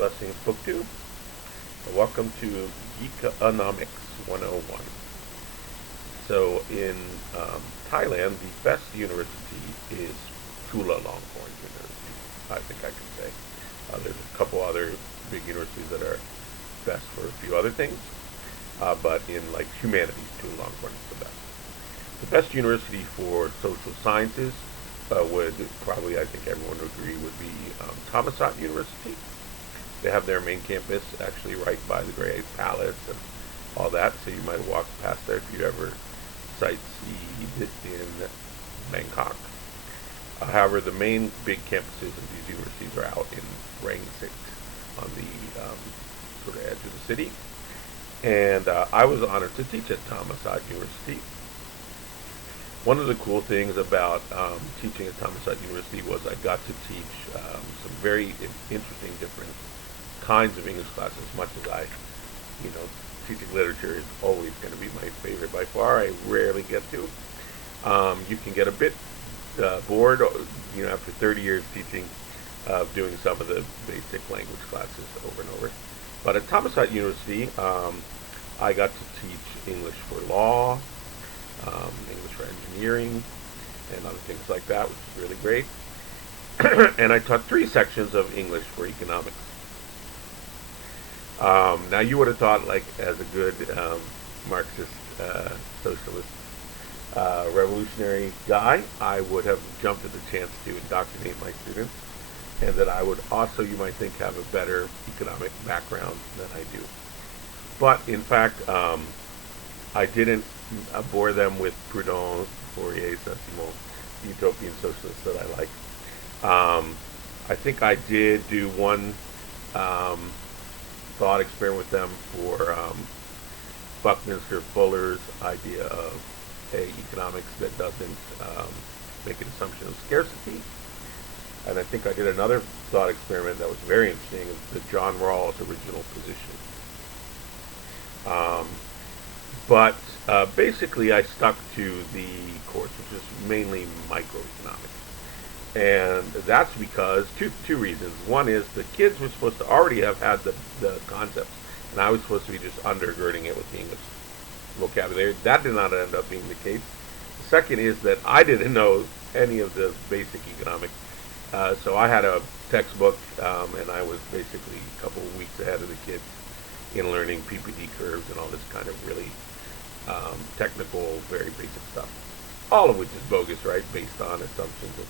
discussing Book 2. Welcome to Geekonomics 101. So in Thailand, the best university is Chulalongkorn University, I think I can say. There's a couple other big universities that are best for a few other things, but in like humanities, Chulalongkorn is the best. The best university for social sciences would probably, I think everyone would agree, would be Thammasat University. They have their main campus actually right by the Great Palace and all that, so you might walk past there if you ever sightseed in Bangkok. However, the main big campuses of these universities are out in Rangsit on the sort of edge of the city. And I was honored to teach at Thammasat University. One of the cool things about teaching at Thammasat University was I got to teach some very interesting different kinds of English classes. As much as teaching literature is always going to be my favorite by far. I rarely get to. You can get a bit bored, after 30 years teaching, doing some of the basic language classes over and over. But at Thammasat University, I got to teach English for law, English for engineering, and other things like that, which is really great. And I taught 3 sections of English for economics. Now you would have thought, like, as a good Marxist, socialist, revolutionary guy, I would have jumped at the chance to indoctrinate my students, and that I would also, you might think, have a better economic background than I do. But in fact, I didn't bore them with Proudhon, Fourier, Saint-Simon, the utopian socialists that I like. I think I did do one thought experiment with them for Buckminster Fuller's idea of economics that doesn't make an assumption of scarcity. And I think I did another thought experiment that was very interesting, the John Rawls' original position. But basically I stuck to the course, which is mainly microeconomics. And that's because two reasons. One is the kids were supposed to already have had the concepts, and I was supposed to be just undergirding it with the English vocabulary. That did not end up being the case. The second is that I didn't know any of the basic economics, so I had a textbook, and I was basically a couple of weeks ahead of the kids in learning PPD curves and all this kind of really technical, very basic stuff. All of which is bogus, right? Based on assumptions of,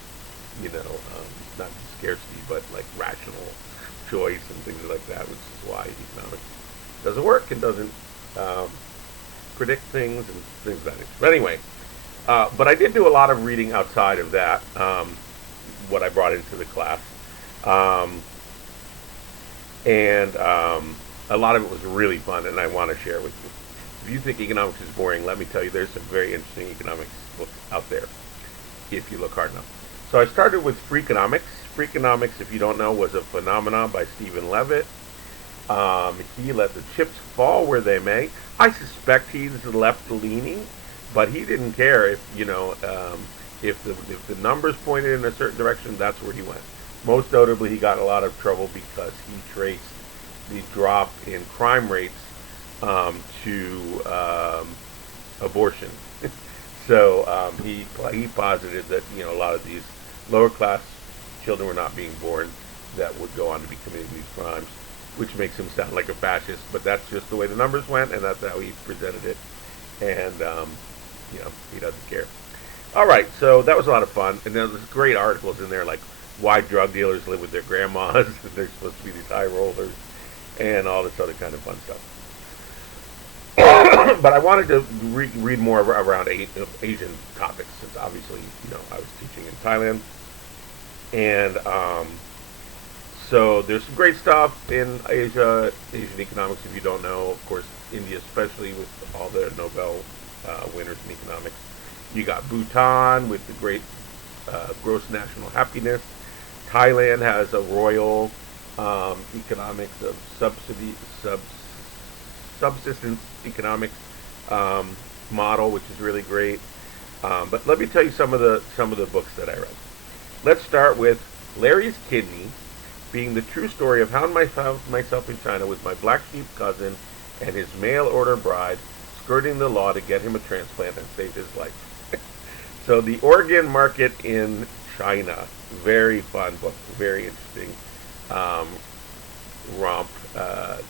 not scarcity, but like rational choice and things like that, which is why economics doesn't work and doesn't predict things and things of that nature. But anyway, but I did do a lot of reading outside of that, what I brought into the class. And a lot of it was really fun, and I want to share it with you. If you think economics is boring, let me tell you, there's some very interesting economics books out there, if you look hard enough. So I started with Freakonomics. Freakonomics, if you don't know, was a phenomenon by Stephen Levitt. He let the chips fall where they may. I suspect he's left-leaning, but he didn't care if the numbers pointed in a certain direction. That's where he went. Most notably, he got a lot of trouble because he traced the drop in crime rates to abortion. So he posited that a lot of these lower class children were not being born that would go on to be committing these crimes, which makes him sound like a fascist. But that's just the way the numbers went, and that's how he presented it. And he doesn't care. All right, so that was a lot of fun, and there's great articles in there like why drug dealers live with their grandmas, and they're supposed to be these high rollers, and all this other kind of fun stuff. But I wanted to read more around Asian topics, since obviously, I was teaching in Thailand. And so there's some great stuff in Asian economics, if you don't know. Of course, India, especially with all the Nobel winners in economics. You got Bhutan with the great gross national happiness. Thailand has a royal economics of subsistence economics model, which is really great. But let me tell you some of the books that I read. Let's start with Larry's Kidney, being the true story of how I found myself in China with my black sheep cousin and his mail order bride, skirting the law to get him a transplant and save his life. So the organ market in China, very fun book, very interesting romp,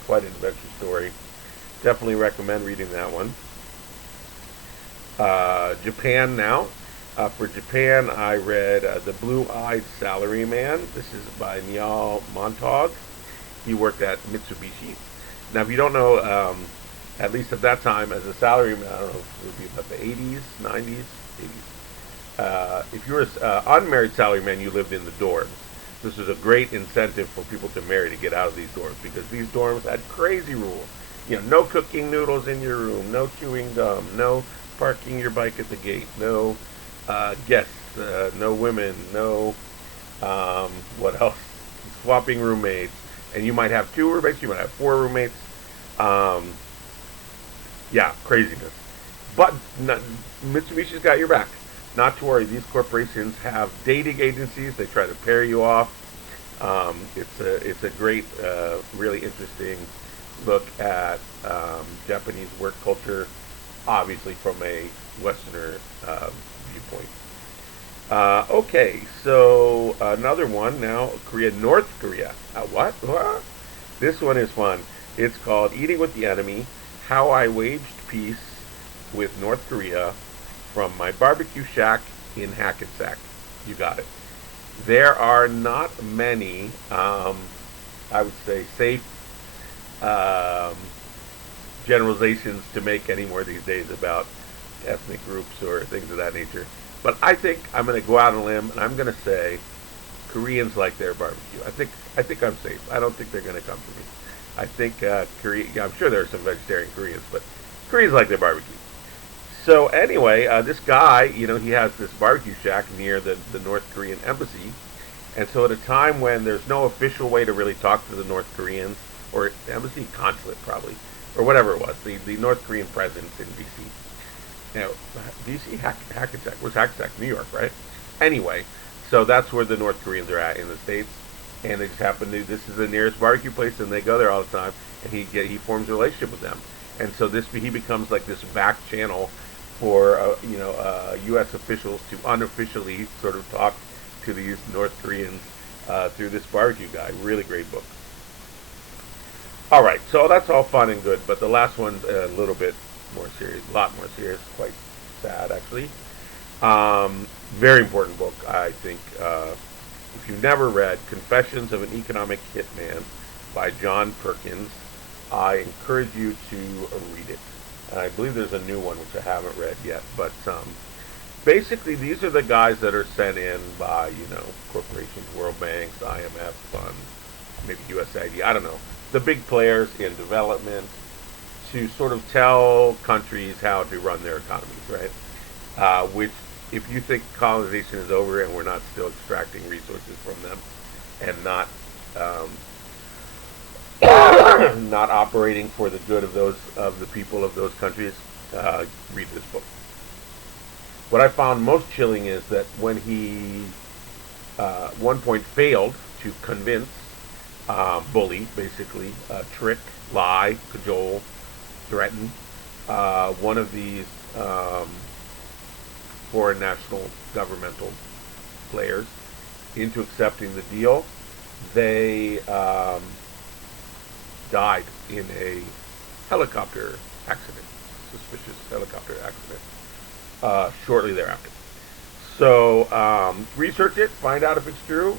quite an adventure story. Definitely recommend reading that one. Japan now. For Japan, I read The Blue-Eyed Salaryman. This is by Niall Montag. He worked at Mitsubishi. Now, if you don't know, at least at that time, as a salaryman, I don't know if it would be about the 80s, 90s, 80s. If you were an unmarried salaryman, you lived in the dorms. This was a great incentive for people to marry to get out of these dorms because these dorms had crazy rules. No cooking noodles in your room, no chewing gum, no parking your bike at the gate, no guests, no women, no what else? Swapping roommates, and you might have 2 roommates, you might have 4 roommates. Yeah, craziness. But Mitsubishi's got your back. Not to worry. These corporations have dating agencies. They try to pair you off. It's a great, really interesting look at Japanese work culture, obviously from a Westerner viewpoint. Okay, so another one now, North Korea. What? This one is fun. It's called Eating with the Enemy, How I Waged Peace with North Korea from My Barbecue Shack in Hackensack. You got it. There are not many, I would say, safe generalizations to make anymore these days about ethnic groups or things of that nature. But I think I'm going to go out on a limb and I'm going to say Koreans like their barbecue. I think I'm safe. I don't think they're going to come for me. I think Korea. I'm sure there are some vegetarian Koreans, but Koreans like their barbecue. So anyway, this guy, he has this barbecue shack near the North Korean embassy, and so at a time when there's no official way to really talk to the North Koreans, or embassy consulate probably, or whatever it was, the North Korean presence in D.C. D.C. Hackensack was Hackensack, New York, right? Anyway, so that's where the North Koreans are at in the States, and they just happen to. This is the nearest barbecue place, and they go there all the time, and he forms a relationship with them, and so he becomes like this back channel for U.S. officials to unofficially sort of talk to these North Koreans through this barbecue guy. Really great book. All right, so that's all fun and good, but the last one's a little bit more serious, a lot more serious, quite sad actually. Very important book, I think. If you've never read Confessions of an Economic Hitman by John Perkins, I encourage you to read it. I believe there's a new one which I haven't read yet, but basically these are the guys that are sent in by corporations, World Banks, IMF, funds, maybe USAID, I don't know, the big players in development to sort of tell countries how to run their economies, right? Which, if you think colonization is over and we're not still extracting resources from them and not not operating for the good of the people of those countries, read this book. What I found most chilling is that when he at one point failed to convince, bully, basically, trick, lie, cajole, threaten one of these foreign national governmental players into accepting the deal, they died in a helicopter accident, suspicious helicopter accident, shortly thereafter. So research it, find out if it's true.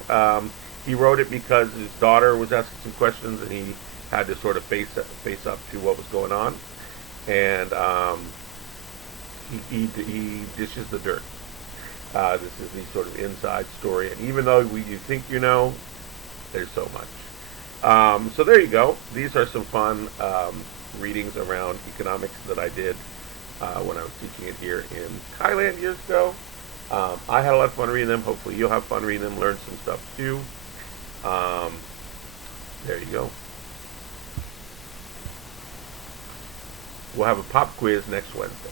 He wrote it because his daughter was asking some questions, and he had to sort of face up to what was going on, and he dishes the dirt. This is the sort of inside story, and even though you think there's so much. So there you go. These are some fun readings around economics that I did when I was teaching it here in Thailand years ago. I had a lot of fun reading them. Hopefully you'll have fun reading them, learn some stuff too. There you go. We'll have a pop quiz next Wednesday.